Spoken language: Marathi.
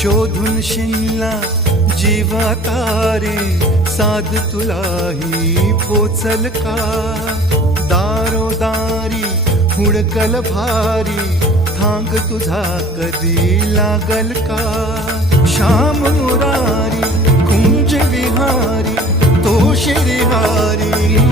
शोधून शिनला जीवा तारे, साध तुलाही पोचल का? दारोदारी हुडकल भारी, थांग तुझा कधी लागल का? श्याम मुरारी कुंज विहारी, तो श्रीहारी